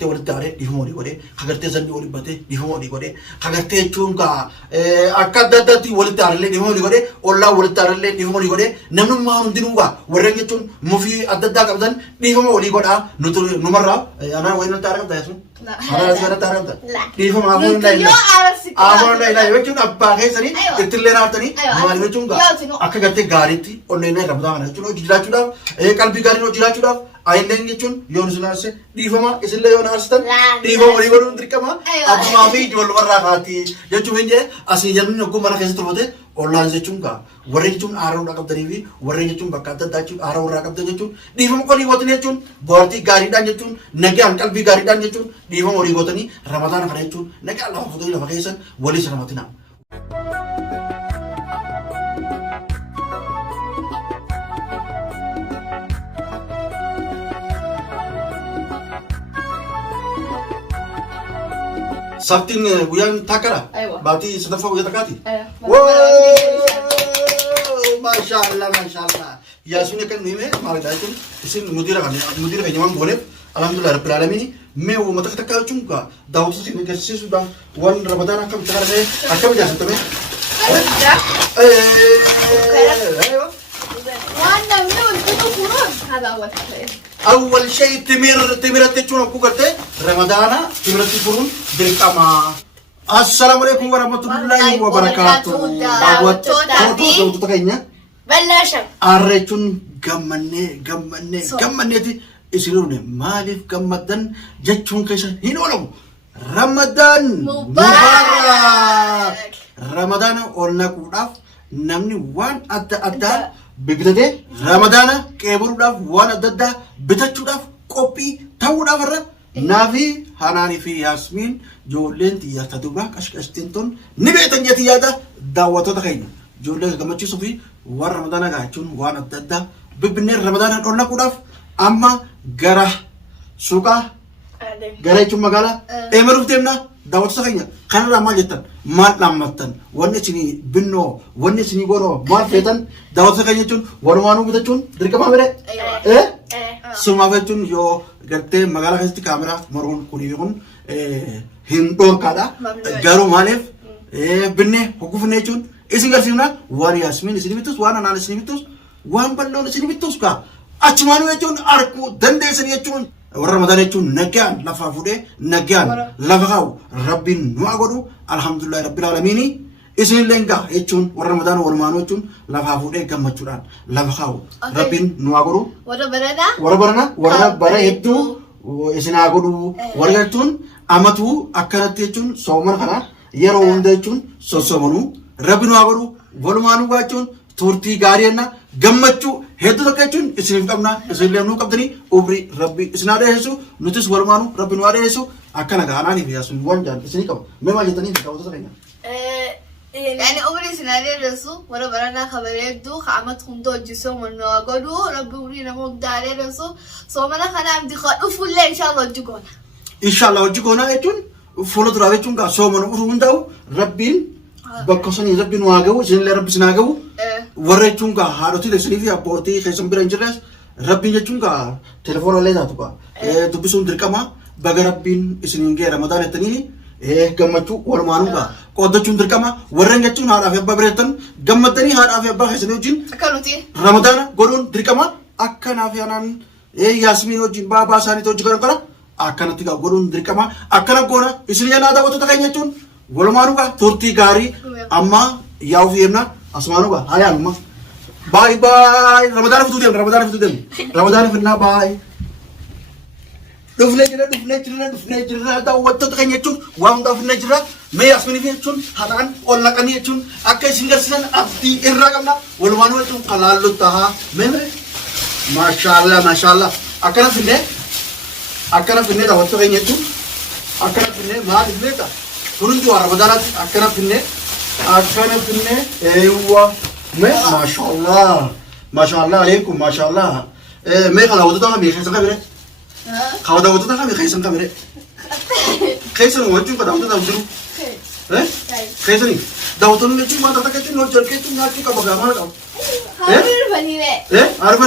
hagartee walitti aaree dhiifama walii godhee hagartee zanni walii batee dhiifama walii godhee hagartee jechuun akka adda addaatti walitti aarellee dhiifama walii godhee ollaa walitti aarellee dhiifama walii godhee namnummaa hundinuu warreen jechuun mufii adda addaa qabdan dhiifama walii godhaa numarraa anaa wayii nutti argamta jechuun. Ana asirratti argamta. Dhiifama afuun ilaahi jechuun abbaa keessanii ittillee raartanii maal jechuun akka gartee gaariitti onneen rabdaa kana jechuun hojii jiraachuudhaaf qalbii gaariin hojii jiraachuudhaaf ayilleen jechuun yoo nu sinaasse dhiifama isinlee yoo naarsitan dhiifama walii godhuun dirqama abbumaa fi ijoollumarraa kaati jechuun hin jee asii jalli hogguu mana keessa turfate ollaan jechuun warreen jechuun aara irraa qabdanii fi warreen jechuun bakka adda addaa jechuun aara irraa qabdan jechuun dhiifama walii gootanii jechuun boortii gaariidhaan jechuun nagaan qalbii gaariidhaan jechuun dhiifama walii gootanii ramadaana kana jechuun nagaan lafa futanii lafa keessan waliis ramatina. Sabtiin guyyaan takkara? Baatii sadaffaa guyyaa takkaati? Maashaallah maashaallah. Yaasuun akka nuyi maalidha jechuun isin mudira keenya waan gooneef alhamdulillah rabbil aalamiin mee uummata takka jechuun daawwatu isin agarsiisuudhaaf waan ramadaan akkam takaree akkam ijaarratame. أول شيء تمر تجون أكو كرته رمضان تمر تفرون بالكما السلام عليكم ورحمة الله وبركاته دعوة تكينيا بلاشة أرجون جمّني تي يصيرون مالف جمّدن جتون كيسا هنولو رمضان مبارك رمضان أولنا كوراف نمني وان أدا ببدأ رمضان كبروداف وانا ددا بتشوداف كوبي تاوداف الرا نافي هناني في ياسمين جولين تيا تدوبا كشكشتينتون نبيتن يتي يادا دعوتو تخينا جولين كمتشي صوفي وان رمضان كاچون وانا ددا ببني رمضان أولنا كوراف أما غرا سوكا غرا يچون مغالا إمروف تيمنا دعوتو تخينا كان راما جتن مال لامتن wanni sini binno wanni sini goro maal feetan daawwata kan jechuun walumaanuu bitachuun dirqama mire suma jechuun yoo gartee magaalaa keessatti kaameraa maruun kunii kun hin dhoorkaadha garuu maaliif binne hogguufne jechuun isin garsiifna waan yaasmiin isin bitus waan anaan isin bitus waan balloon isin bitus ka achumaanuu jechuun arkuu dandeessan jechuun warra ramadaan jechuun nagaan lafa fuudhee nagaan lafa kaa'u rabbiin nu godhu alhamdulillah rabbil aalamiin isin lenga jechuun warra ramadaan walumaanuu jechuun lafa fuudhee gammachuudhaan lafa kaa'u rabbiin nu godhu warra bara hedduu isin godhu warra jechuun amatuu akkanatti jechuun soomana kana yeroo hunda jechuun sossomanuu rabbiin nu godhu walumaanuu jechuun turtii gaariina gammachuu hedduu tokko jechuun isin qabna isin leenuu qabdanii umri rabbi isin adeesu nutis walumaanuu rabbi nu adeesu akkana gaanaanii fi yaasuun waan jaan isin qaba mee maal jettanii fi qabatu ta'e يعني أمري سناري رسو ورا برنا خبرات دو خامت خندو جسم من قدو ربي ورينا مقداري رسو صومنا خنا عم دخل أفول إن شاء الله جوكونا إن شاء الله جوكونا يجون فلوت رابي جون كا صومنا ورون داو ربين بكسني ربين واجو زين لرب سناجو ورا جون كا هاروتي لسني في أبورتي خيسم برينجرس ربين جون كا تلفون عليه ذاتو كا تبصون دركما بعد ربين إسنين رمضان التاني gammachuu walumaanuu gaa qoodachuun dirqama warreen jechuun haadhaaf abbaa bireetan gammadanii haadhaaf abbaa keessanii wajjin ramadaana godhuun dirqama akkanaaf yaanaan yaasmiin wajjin baabaa isaaniitti hojii gara akkanatti gaa godhuun dirqama akkana goona isin yanaa daawwattoota keenya jechuun walumaanuu gaa turtii gaarii amma yaa'uuf yemna asumaanuu gaa haa yaanuma baay baay ramadaana fituu deemna ramadaana finnaa baay dufne jira daawwattoota keenya jechuun waan hundaa dufne jira mee yaasmiinii jechuun haadhaan ol naqanii jechuun akka isin garsiisan abdii irraa qabna walumaanuu jechuun qalaallu tahaa meemre maashaallah akkana finne daawwattoota keenya jechuun akkana finne maaliif beeka kunuunti waa ramadaanaatti akkana finne eewwa mee maashaallah aleekum maashaallah mee daawwattoota keenya keessan qabire خاو داوتو تاخا خيسن كاميرا خيسن وجو كداوتو داوتو Keessanii daawwattoonni jechuun wanta akka jechuun hojii jechuun nyaachuu qaba gaamaa qaba. Harbi fanile. Harbi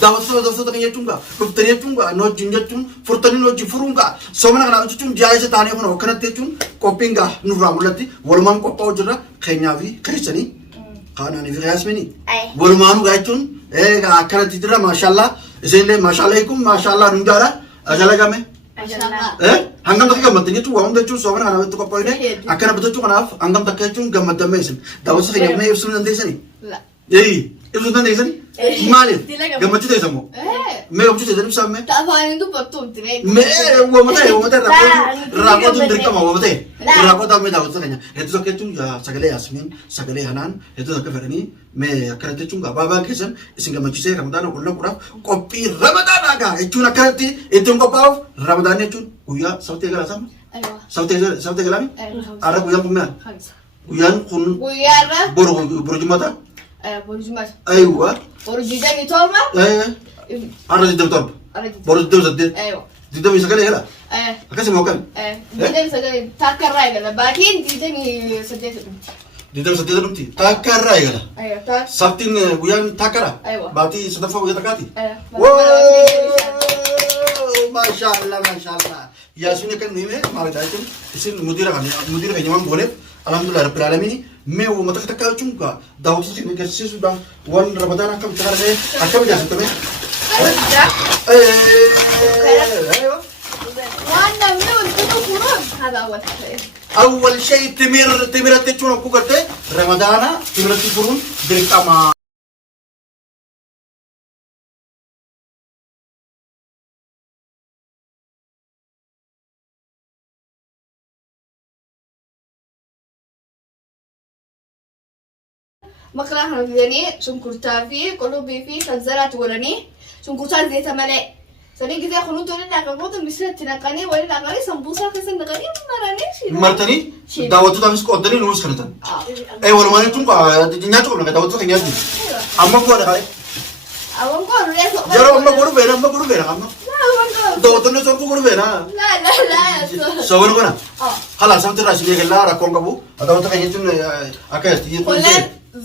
daawwattoota kan jechuun gaa dhuftanii jechuun gaa hojii jechuun furtanii hojii furuun gaa soomana kana jechuun jaayisa taanee kun akkanatti jechuun qophiin gaa nurraa mul'atti walumaan qophaa'u jirra keenyaa fi keessanii kaanaanii fi yaasminii walumaan gaa jechuun akkanatti jirra maashaallah isinillee maashaallah kun maashaallah hundaadha ajalagame. Hangam takka gammaddan jechuun waa hunda jechuun soomana kana walitti qophaa'ine akkana bitachuu kanaaf hangam takka jechuun gammaddan isin daawwattoota keenya mee ibsuu dandeessanii? Ibsuu dandeessanii? Maaliif? Gammachuu ta'e sammuu? Mee gammachuu ta'e ibsaa mee? Taafaan dubbattuu ture. Mee waamata raakootuun dirqama waamata raakootaa mee daawwattoota keenya hedduu akka jechuun sagalee Yaasmiin sagalee Hanaan hedduu akka fedhanii mee akkanatti jechuun gabaabaa keessan isin gammachiisee ramadaana qullaquudhaaf qophii ramadaanaa gaa jechuun akkanatti ittiin qophaa'uuf ramadaan jechuun guyyaa sabtee galaa sama? Sabtee galaami? Arra guyyaan kun mee? Guyyaan kun boru jummataa? Boru jummataa. Aywa. Boru jidami torba? Arra jidami torba. Boru jidami saddeet. Jidami sagalee gala? Akkasuma hookan? Jidami sagalee takka irraa eegala. Baatiin jidami saddeet dhumti. Jidami saddeet dhumti? Takka irraa eegala? Sabtiin guyyaan takkara? Baatii sadaffaa guyyaa takkaati? Maashaallah maashaallah. Yaasmiin akka nuyi maalidha jechuun isin mudira keenya waan gooneef alhamdulillah rabbil alamin mee uummata takka jechuun daawwattoota keenya agarsiisuudhaan waan ramadaan akkam taaree akkam ijaarsiftame. Waan namni wantoota furuun hadaawwata ta'e. Awwal shay timiratti jechuun akkuma gartee ramadaana timiratti furuun dirqama. Makraa kana fidanii shunkurtaa fi qullubbii fi sanzaraatu godhanii shunkurtaan zayita malee sanii gisee kunuutu waliin naqamoota misirratti naqanii waliin naqanii sambuusaa keessa naqanii maranii martanii daawwattootaafis qoodanii nuus kadhatan. Walumaan jechuun nyaachuu qabna daawwattoota keenya nyaachuu. Amma goona ka'e. Yeroo amma godhu beena amma. Daawwattoonni sorguu godhu beena. Soowwan goona. Haala sabti irraa ishee eegallaa rakkoon qabu daawwattoota keenya jechuun akka jetti.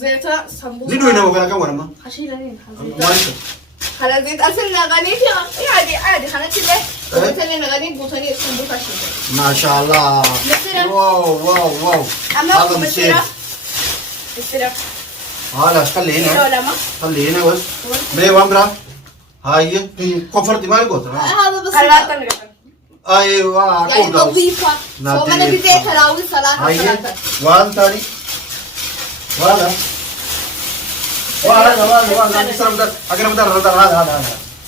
Zeta sambusa. Ni dua nama kan warna. Hasil ni. Kalau zeta asal nagani dia, ada kana cile. Zeta nagani butani sambusa sih. Masya Allah. Wow. Amma mesira. Mesira. Hala sekali ini bos. Mewah berapa? Hai, comfort di mana kau? Hada besar. Aywa. Yani nadifa. So mana kita tarawih salat. Wan tadi. Wala. Serem dah. Agar bentar.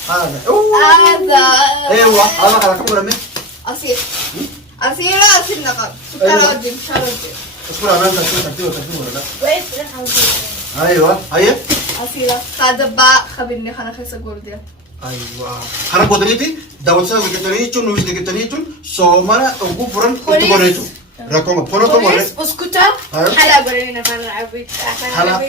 Ada. Ewa, ala kalau kamu berani? Asyik nak. Sekarang Charlotte. Sekarang nanti berada. Wait, dah. Aywa. Asyik. Kada ba khabirni khana khasa gordia. Aywa. Khana bodri ti dapat saya ketani itu, nulis ketani itu, somara aku puran itu boleh itu. Rakong pono to boleh. Buskuta. Hala gorina khana abit. Hala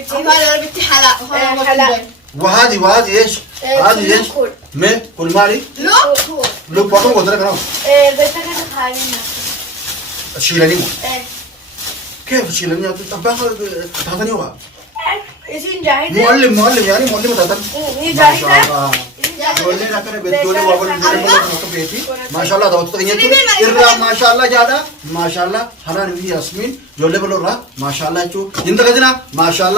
abit hala. وهذه ايش؟ هذه ايش؟ مي كل مالي؟ لو بطل قدرة كلام. بتاعك خالينا. شيلاني مو. كيف شيلاني؟ تبغى تاخذني هو. إيشين جاهز؟ معلم يعني معلم تاخذ. ما شاء الله. جولي لكن بتقولي وابل بيتي. ما شاء الله دعوت تغني تو. إرلا ما شاء الله جادا. ما شاء الله هنا نبي ياسمين. جولي بلورا. ما شاء الله شو. جنتا كذا ما شاء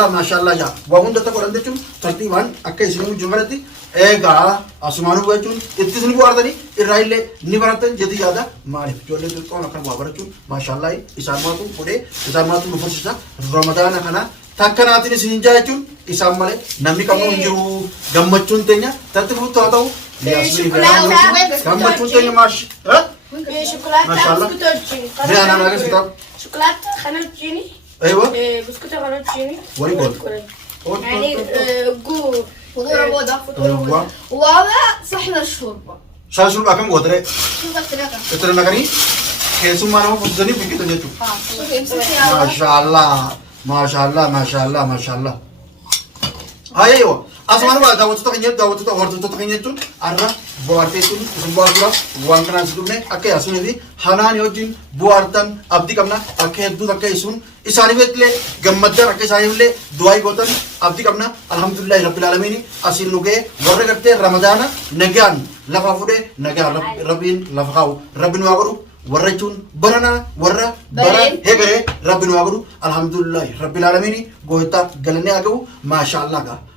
الله جا. وهم ده تقولن ده شو. ترتيبان أكيد سنو جمرتي. असमानु बचुन इतने दिन बुआर दनी इराइले निबरतन जदी ज्यादा मारे जोले तो कौन अखर बाबर चुन माशाल्लाह इसामा तू पुरे इसामा तू नुफसिसा रमजान खाना तक्कन आती सिंजा चुन इसाम माले नमी कम उंजू गम्मचुन तेन्या तरतीब तो आता हूँ गम्मचुन तेन्या माश माशाल्लाह मैं आना लगा सिताब شوكولاتة خنوت جيني أيوة بسكوتة خنوت جيني وري بول يعني جو فطور بوضع وهذا صحن الشوربة شال شوربة كم قدرة شوربة تلاقة इतना नगरी कैसे मानो फुसनी पिके तो जेतु माशाल्लाह ayo asmanu ba daawwattoota keenya daawwattoota hordoftoota keenya jechuun har'a bu'aarteetuun isin bu'aartuudhaaf waan kanaan si dhufne akka yaasuunii fi hanaan wajjin bu'aartan abdii qabna akka hedduu akka isuun isaaniif illee gammaddan akka isaaniif illee du'aa gootan abdii qabna alhamdulillahi rabbil aalamiin asiin nu ga'e warra gartee ramadaana nagaan lafa fuudhee nagaan rabbiin lafa kaa'u rabbiin waa godhu warra jechuun barana warra bara heegaree rabbiin waa godhu alhamdulillahi rabbil aalamiin gootaa galannee haa ga'u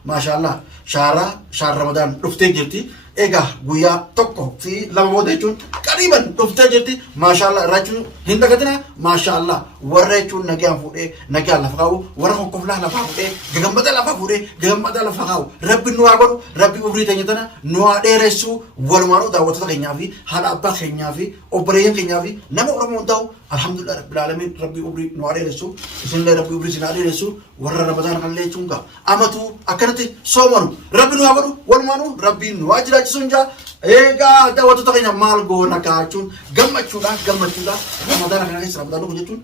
maashaallah shaar ramadaan dhuftee jirti egaa guyyaa tokko fi lama booda jechuun qariiban dhuftee jirti maashaallah irraa jechuun hin dagatina maashaallah warra jechuun nagaan fuudhee nagaan lafa kaa'u warra konkoflaa lafa fuudhee gagammadaa lafa kaa'u rabbi nu haa godhu rabbi umrii teenya tana nu haa dheeressu walumaanuu daawwattoota keenyaa fi haadha abbaa keenyaa fi obboleeyyan keenyaa fi nama oromoo ta'u alhamdulillah rabbil aalamiin rabbi umrii nu haa dheeressu isinillee rabbi umrii isin haa dheeressu warra ramadaan kanallee jechuun gaa amatu akkanatti soomanu rabbi nu haa godhu walumaanuu rabbi nu haa jiraachisu jaa egaa daawwattoota keenya maal goona kaachuun gammachuudha ramadaan kana keessa ramadaan kun jechuun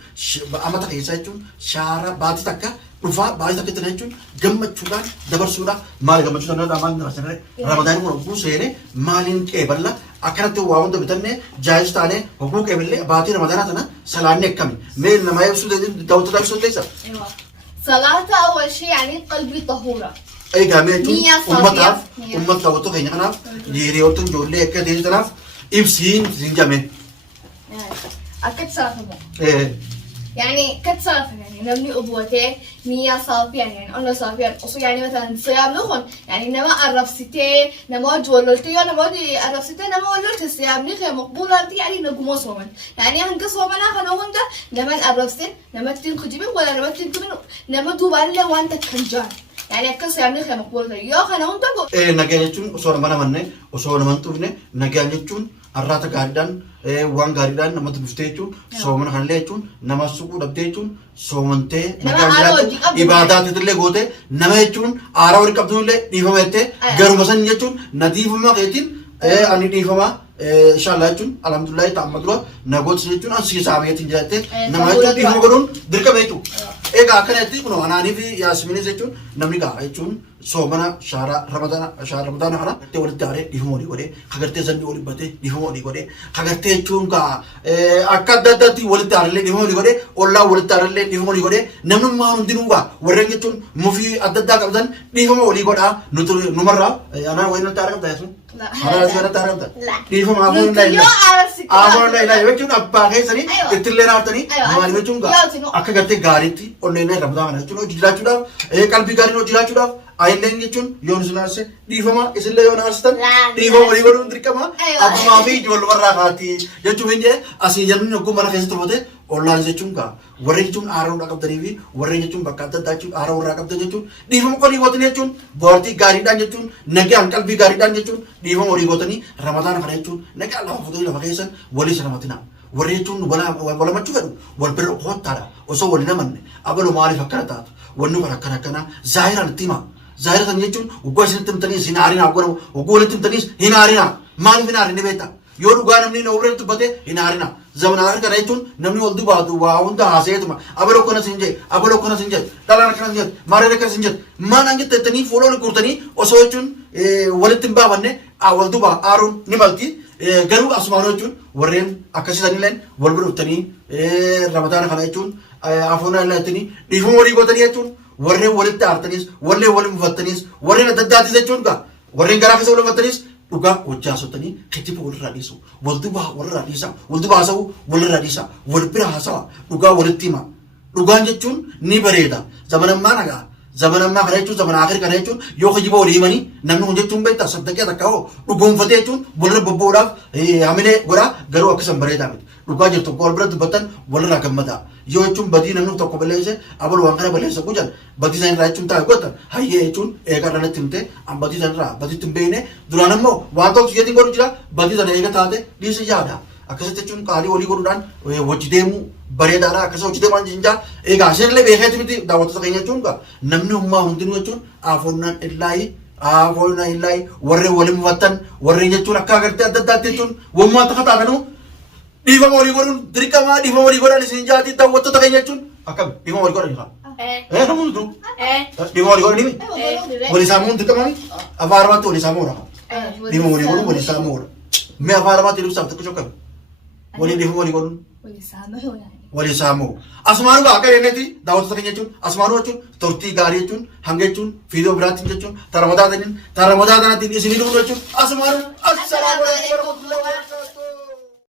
amata keessa jechuun shaara baatii takka dhufaa baatii takka itti jechuun gammachuudhaan dabarsuudha maal gammachuudhaan dha maal dabarsanire ramadaan kun hogguu seene maaliin qeeballa akkanatti waa hunda bitanne jaayis taane hogguu qeebillee baatii ramadaanaa tana salaanni akkami mee namaa ibsuu daawwattoota ibsuu dandeessa. صلاة أول شيء يعني قلبي طهورة. أي جامعة أمة لوتو كينيا كناف جيريوتن جولي أكيد ديجي كناف إبسين زنجامة. أكيد صلاة يعني كت صلاة يعني نبني أبوته نية صافية يعني أنا صافية أصلا يعني مثلا صيام نخون يعني نما الرفستي نما جولتي نما دي الرفستي نما ولرت الصيام نخي مقبولة يعني نقوم صومن يعني هنقص صومنا خنا هوندا نما الرفستي نما تين خجيبين ولا نما تين كمين نما دوباره له وانت كنجان يعني أكثر صيام نخي مقبولة يا خنا هوندا نجانيتون أصلا mana manne osoo naman tufne nagaan jechuun har'aata gaariidhaan waan gaariidhaan namatti dhuftee jechuun soomana kanallee jechuun nama suquu dhabdee jechuun soomantee nagaan jiraatu ibaadaatiillee goote nama jechuun aaraa waliin qabduullee dhiifama jettee garuma san jechuun nadiifama keetiin ani dhiifama inshallah jechuun alhamdulillah ta'amma dura nagooti jechuun asii saameetiin jiraate nama jechuun dhiifama godhuun dirqama jechuudha. Egaa akkanatti kun anaanii fi yaasmiinis jechuun namni gaa jechuun soomana shaara ramadaana kana gartee walitti daaree dhiifama walii godhee kagartee zanni walii batee dhiifama walii godhee kagartee jechuun gaa akka adda addaatti walitti daarellee dhiifama walii godhee ollaa walitti daarellee dhiifama walii godhee namni maa hundinuu gaa warreen jechuun mufii adda addaa qabdan dhiifama walii godhaa numarraa anaa wayii natti argamta jechuun. Anaa si natti argamta. Dhiifama afuun ilaa jechuun abbaa keessanii ittillee naartanii maaliif jechuun gaa akka gartee gaariitti onneen ramadaan jechuun hojii jiraachuudhaaf qalbii gaariin hojii jiraachuudhaaf ayilleen jechuun yoon isin aarse dhiifama isinillee yoon aarsitan dhiifama walii godhuun dirqama abbumaa fi ijoollumarraa kaati jechuun hin jee asii yemmuu hogguu mana keessa tuffate ollaan jechuun gaa warreen jechuun aaraa irraa qabdanii fi warreen jechuun bakka adda addaa jechuun aaraa irraa qabdan jechuun dhiifama walii gootanii jechuun boortii gaariidhaan jechuun nagaan qalbii gaariidhaan jechuun dhiifama walii gootanii ramadaan kana jechuun nagaan lafa futanii lafa keessan walii sanamatinaa. Warri jechuun walamachuu fedhu wal bira hoottaadha osoo waliin amanne abaluu maaliif akkana taatu wanni kun akkana zaahiraan itti hima zaahiraan jechuun uggoo isinitti himtaniis hin haarinaa uggoo walitti himtaniis hin haarinaa maaliif hin haarinni beektaa yoo dhugaa namni na obreetti dubbate hin haarinaa zamanaa kana jechuun namni wal dubaatu waa hunda haasayeetuma abaluu akkanas hin jedhe dhalaan akkanas hin jedhe maareen akkanas hin jedhe maanaan jettanii fuuloo guurtanii osoo jechuun walitti hin baafanne wal dubaa aaruun ni malti. Garuu asumaan jechuun warreen akkasiisanillee wal bira dhuftanii ramadaana kana jechuun afuunaa illee jettanii dhiifama walii gootanii jechuun warreen walitti aartaniis warreen waliin mufattaniis warreen adda addaatis jechuun gaa warreen garaa keessa wal mufattaniis dhugaa hojjaa sottanii kijjiba walirraa dhiisu wal dubaa walirraa dhiisa wal dubaa haasa'u walirraa dhiisa wal bira haasa'a dhugaa walitti hima dhugaan jechuun ni bareeda zamanammaa nagaa. Zamanammaa kana jechuun zamana akhiri kana jechuun yoo kijiba walii himanii namni kun jechuun beektaa saddaqee takka hoo dhugoonfatee jechuun walirra bobba'uudhaaf hamilee godhaa garuu akkasuma bareedaa miti dhugaa jirtu wal bira dubbattan walirraa gammadaa yoo jechuun badii namni tokko balleesse abal waan kana balleessa gujan badii sanirraa jechuun taa'e godhatan hayyee jechuun eegaa irratti himte an badii sanirraa badiitti hin beekne duraan ammoo waan tokko siyyatiin godhu jira badii sana eega taate dhiisi yaada akkasitti jechuun qaalii walii godhuudhaan wajji deemuu bareedaadha akkasuma hojii deemaan jinjaa egaa isinillee beekeeti miti daawwattoota keenya jechuun namni hummaa hundinuu jechuun afoonnaan illaayi warreen waliin mufattan warreen jechuun akka agartee adda addaatti jechuun wammaa takka taatanuu dhiifama walii godhuun dirqamaa dhiifama walii godhan isin jaati daawwattoota keenya jechuun akkam dhiifama walii godhan jira namoonni jiru dhiifama walii godhan walii saamuun dirqamanii afaan armaatti walii saamuudha Dhimma walii godhuu walii saamuudha. Mee afaan lamaatti ibsaaf tokko shokkame. Walii dhiifuu walii godhuun. ولسامحوا يعني Walii saamuu. Asumaan dhugaa akka jennetti daawwattoota keenya jechuun asumaan jechuun turtii gaarii jechuun hanga jechuun fiidiyoo biraatiin jechuun tara mataa tanaatiin isinii dhufu jechuun asumaan assalaamu alaikum.